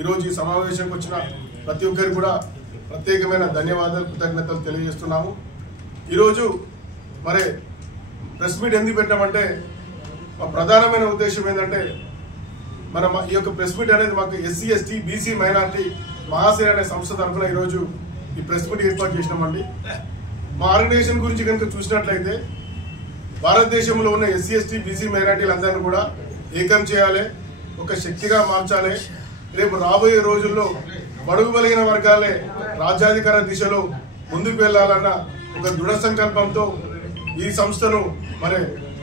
ఈరోజు ఈ సమావేశానికి వచ్చిన ప్రతి ఒక్కరికి కూడా ప్రత్యేకమైన ధన్యవాదాలు కృతజ్ఞతలు తెలియజేస్తున్నాము। ఈరోజు మరి ప్రెస్ మీట్ ఎందుకు పెట్టామంటే మా ప్రధానమైన ఉద్దేశం ఏంటంటే మన ఈ యొక్క ప్రెస్ మీట్ అనేది మాకు SC ST BC minority Mahasena అనే సంస్థ తరఫున ఈరోజు ఈ ప్రెస్ మీట్ ఏర్పాటు చేసినామండి। మా ఆర్గనైజేషన్ గురించి కనుక చూసినట్లయితే భారతదేశంలో ఉన్న ఎస్సీ ఎస్టీ బీసీ మైనారిటీలందరినీ కూడా ఏకం చేయాలి, ఒక శక్తిగా మార్చాలి। రేపు రాబోయే రోజుల్లో బడుగు బలహీన వర్గాలే రాజ్యాధికార దిశలో ముందుకు వెళ్లాలన్న ఒక దృఢ సంకల్పంతో ఈ సంస్థను మరి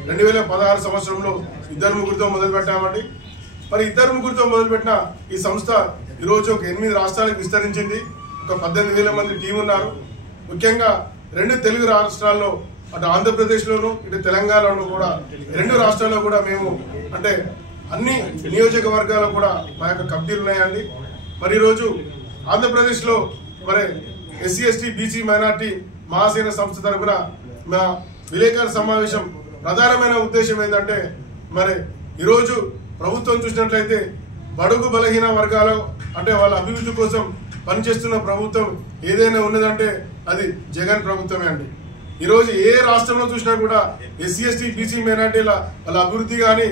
2016 సంవత్సరంలో ఇద్దరు ముగ్గురితో మొదలుపెట్టామండి। మరి ఇద్దరు ముగ్గురితో మొదలుపెట్టిన ఈ సంస్థ ఈరోజు ఒక 8 రాష్ట్రాలకు విస్తరించింది। ఒక 18,000 మంది టీం ఉన్నారు। ముఖ్యంగా 2 తెలుగు రాష్ట్రాల్లో అటు ఆంధ్రప్రదేశ్లోను ఇటు తెలంగాణలో కూడా 2 రాష్ట్రాల్లో కూడా మేము అంటే అన్ని నియోజకవర్గాల్లో కూడా మా యొక్క కమిటీలు ఉన్నాయండి। మరి ఈరోజు ఆంధ్రప్రదేశ్లో మరి SC ST BC minority Mahasena సంస్థ తరఫున మా విలేకరుల సమావేశం ప్రధానమైన ఉద్దేశం ఏంటంటే మరి ఈరోజు ప్రభుత్వం చూసినట్లయితే బడుగు బలహీన వర్గాలు అంటే వాళ్ళ అభివృద్ధి కోసం పనిచేస్తున్న ప్రభుత్వం ఏదైనా ఉన్నదంటే అది జగన్ ప్రభుత్వమే అండి। ఈరోజు ఏ రాష్ట్రంలో చూసినా కూడా ఎస్సీ ఎస్టీ బీసీ మైనార్టీల వాళ్ళ అభివృద్ధి కానీ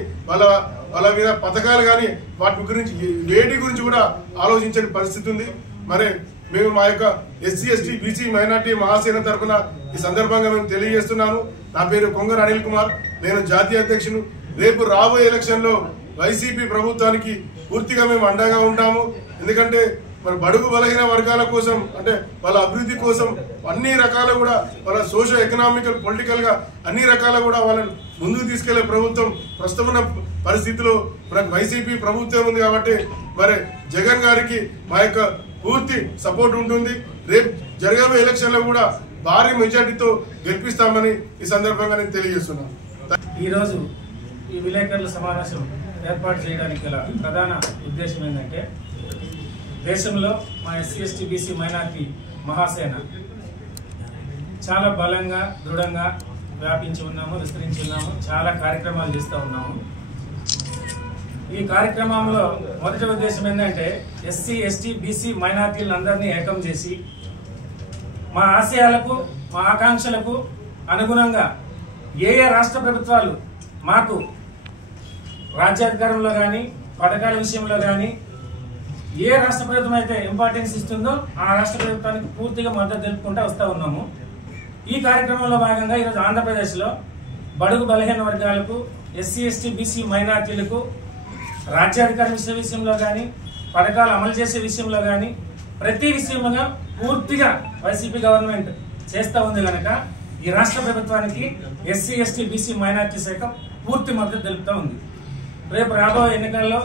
వాళ్ళ మీద పథకాలు కానీ వాటి గురించి వేటి గురించి కూడా ఆలోచించని పరిస్థితి ఉంది। మరి మేము మా యొక్క SC ST BC minority Mahasena తరఫున ఈ సందర్భంగా మేము తెలియజేస్తున్నాను। నా పేరు కొంగర అనిల్ కుమార్, నేను జాతీయ అధ్యక్షుడు। రేపు రాబోయే ఎలక్షన్ లో వైసీపీ ప్రభుత్వానికి పూర్తిగా మేము అండగా ఉంటాము। ఎందుకంటే మరి బడుగు బలహీన వర్గాల కోసం అంటే వాళ్ళ అభివృద్ధి కోసం అన్ని రకాల కూడా వాళ్ళ సోషో ఎకనామికల్ పొలిటికల్ గా అన్ని రకాల కూడా వాళ్ళని ముందుకు తీసుకెళ్లే ప్రభుత్వం ప్రస్తుతం ఉన్న పరిస్థితిలో మనకు వైసీపీ ప్రభుత్వం ఉంది కాబట్టి మరి జగన్ గారికి మా యొక్క పూర్తి సపోర్ట్ ఉంటుంది। రేపు జరగబోయే ఎలక్షన్ లో కూడా భారీ మెజార్టీతో గెలిపిస్తామని ఈ సందర్భంగా నేను తెలియజేస్తున్నాను। ఈ రోజు ఈ విలేకరుల సమావేశం ఏర్పాటు చేయడానికి గల ప్రధాన ఉద్దేశం ఏంటంటే దేశంలో మా SC ST BC minority Mahasena చాలా బలంగా దృఢంగా వ్యాపించి ఉన్నాము, విస్తరించి ఉన్నాము, చాలా కార్యక్రమాలు చేస్తూ ఉన్నాము। ఈ కార్యక్రమంలో మొదటి ఉద్దేశం ఏంటంటే ఎస్సీ ఎస్టీ బీసీ మైనార్టీలందరినీ ఏకం చేసి మా ఆశయాలకు మా ఆకాంక్షలకు అనుగుణంగా ఏ రాష్ట్ర ప్రభుత్వాలు మాకు రాజ్యాధికారంలో కానీ పథకాల విషయంలో కానీ ఏ రాష్ట్ర ప్రభుత్వం అయితే ఇంపార్టెన్స్ ఇస్తుందో ఆ రాష్ట్ర ప్రభుత్వానికి పూర్తిగా మద్దతు తెలుపుకుంటూ వస్తూ ఉన్నాము। ఈ కార్యక్రమంలో భాగంగా ఈరోజు ఆంధ్రప్రదేశ్లో బడుగు బలహీన వర్గాలకు ఎస్సీ ఎస్టీ బీసీ మైనార్టీలకు రాజ్యాధికారం ఇచ్చే విషయంలో కానీ పథకాలు అమలు చేసే విషయంలో కానీ ప్రతి విషయంలో పూర్తిగా వైసీపీ గవర్నమెంట్ చేస్తూ ఉంది కనుక ఈ రాష్ట్ర ప్రభుత్వానికి ఎస్సీ ఎస్టీ బీసీ మైనార్టీ శాఖ పూర్తి మద్దతు తెలుపుతూ ఉంది। రేపు రాబోయే ఎన్నికల్లో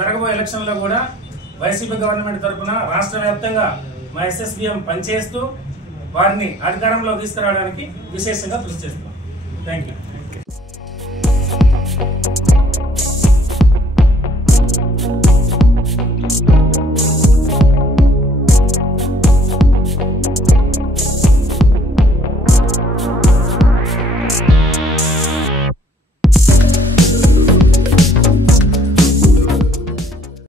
జరగబోయే ఎలక్షన్లో కూడా వైసీపీ గవర్నమెంట్ తరఫున రాష్ట్ర వ్యాప్తంగా మా ఎస్ఎస్బిఎం పనిచేస్తూ వారిని అధికారంలో తీసుకురావడానికి విశేషంగా కృషి చేస్తున్నాం। Thank you.